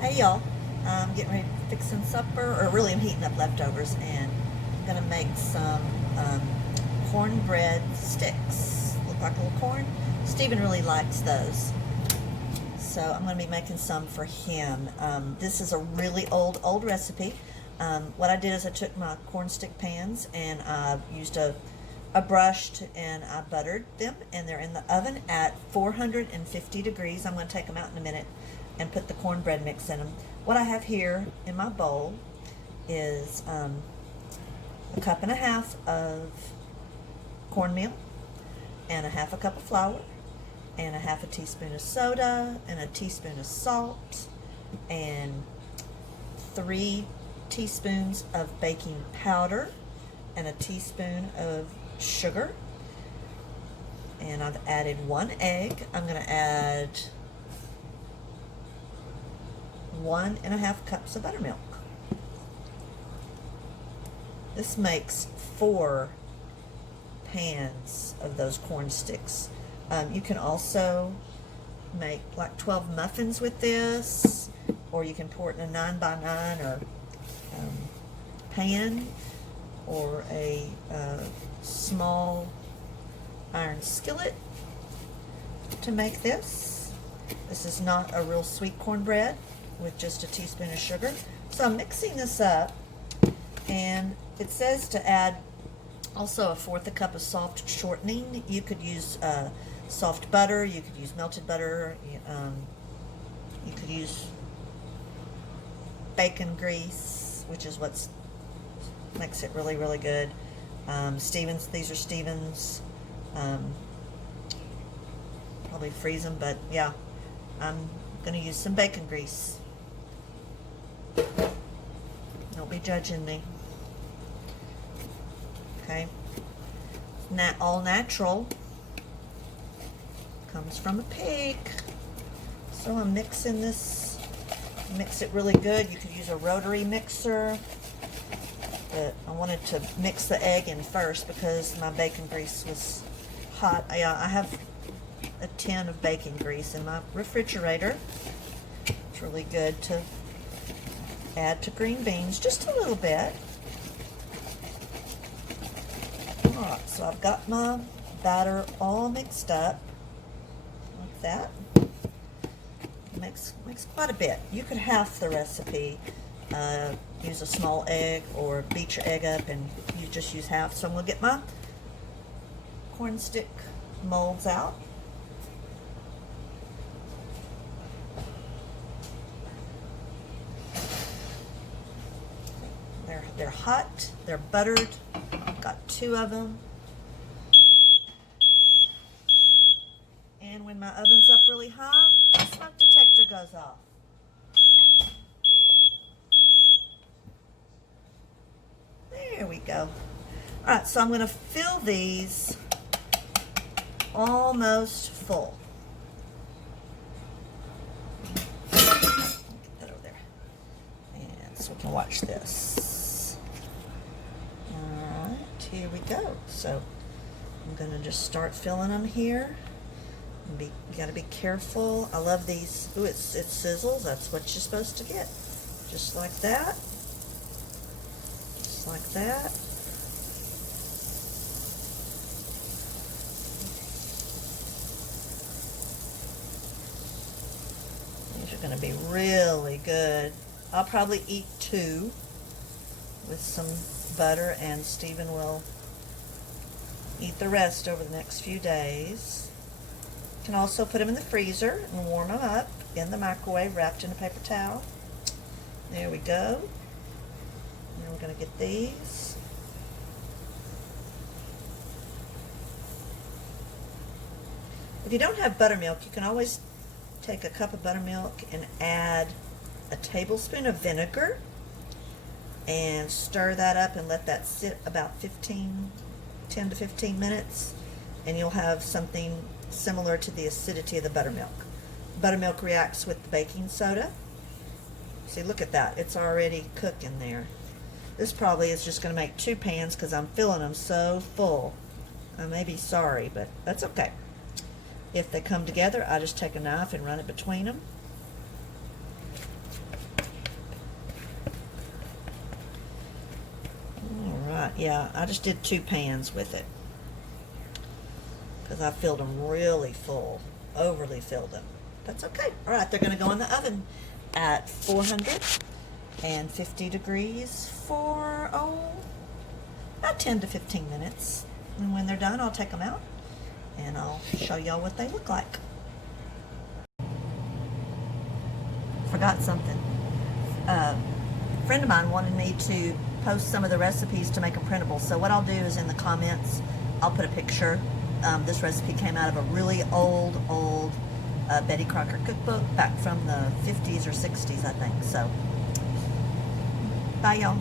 Hey y'all, I'm getting ready to fix some supper, or really I'm heating up leftovers, and I'm gonna make some cornbread sticks. Look like a little corn. Stephen really likes those, so I'm gonna be making some for him. This is a really old recipe. What I did is I took my corn stick pans and I used a brush and I buttered them, and they're in the oven at 450 degrees. I'm going to take them out in a minute and put the cornbread mix in them. What I have here in my bowl is a cup and a half of cornmeal, and a half a cup of flour, and a half a teaspoon of soda, and a teaspoon of salt, and 3 teaspoons of baking powder, and a teaspoon of sugar. And I've added 1 egg. I'm going to add 1.5 cups of buttermilk. This makes 4 pans of those corn sticks. You can also make like 12 muffins with this, or you can pour it in a 9x9 or pan, or a small iron skillet to make this. This is not a real sweet cornbread with just a teaspoon of sugar. So I'm mixing this up, and it says to add also 1/4 cup of soft shortening. You could use soft butter, you could use melted butter, you could use bacon grease, which is what makes it really good. These are Stevens. Probably freeze them, but yeah, I'm gonna use some bacon grease. Don't be judging me. Okay, all natural, comes from a pig. So I'm mixing this. Mix it really good. You could use a rotary mixer, but I wanted to mix the egg in first because my bacon grease was hot. I have a tin of bacon grease in my refrigerator. It's really good to add to green beans, just a little bit. Alright, so I've got my batter all mixed up like that. Makes quite a bit. You could half the recipe, use a small egg, or beat your egg up and you just use half. So I'm going to get my corn stick molds out. They're hot, they're buttered. I've got 2 of them. And when my oven's up really high, the smoke detector goes off. There we go. All right, so I'm going to fill these almost full. Get that over there. And so we can watch this. All right, here we go. So I'm going to just start filling them here. You got to be careful. I love these. Ooh, it sizzles. That's what you're supposed to get. Just like that. Just like that. These are going to be really good. I'll probably eat 2 with some butter, and Stephen will eat the rest over the next few days. You can also put them in the freezer and warm them up in the microwave, wrapped in a paper towel. There we go. Now we're going to get these. If you don't have buttermilk, you can always take a cup of buttermilk and add a tablespoon of vinegar and stir that up and let that sit about 10 to 15 minutes, and you'll have something similar to the acidity of the buttermilk. Buttermilk reacts with the baking soda. See, look at that. It's already cooking there. This probably is just going to make 2 pans because I'm filling them so full. I may be sorry, but that's okay. If they come together, I just take a knife and run it between them. Yeah, I just did 2 pans with it because I filled them really full, overly filled them. That's okay. All right, they're going to go in the oven at 450 degrees for, about 10 to 15 minutes. And when they're done, I'll take them out and I'll show y'all what they look like. Forgot something. A friend of mine wanted me to post some of the recipes to make them printable. So what I'll do is in the comments, I'll put a picture. This recipe came out of a really old Betty Crocker cookbook back from the 50s or 60s, I think. So, bye y'all.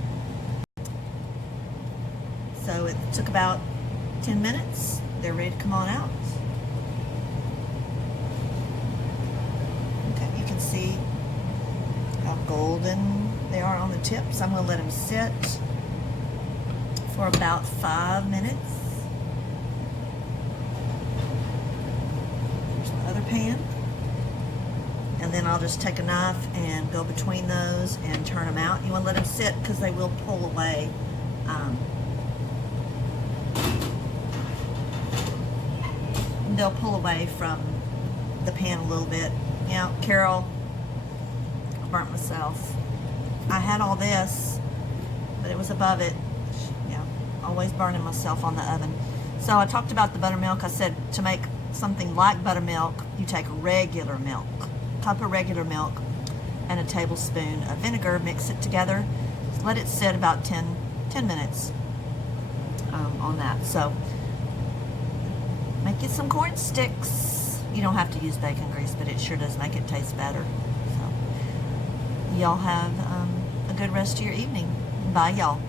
So it took about 10 minutes. They're ready to come on out. Okay, you can see how golden they are on the tips. I'm going to let them sit for about 5 minutes. Here's my other pan. And then I'll just take a knife and go between those and turn them out. You want to let them sit because they will pull away. They'll pull away from the pan a little bit. Yeah, Carol, I burnt myself. I had all this, but it was above it. Yeah, always burning myself on the oven. So I talked about the buttermilk. I said to make something like buttermilk, you take regular milk, cup of regular milk, and a tablespoon of vinegar, mix it together, let it sit about 10 minutes on that. So make it some corn sticks. You don't have to use bacon grease, but it sure does make it taste better. So y'all have a good rest of your evening. Bye y'all.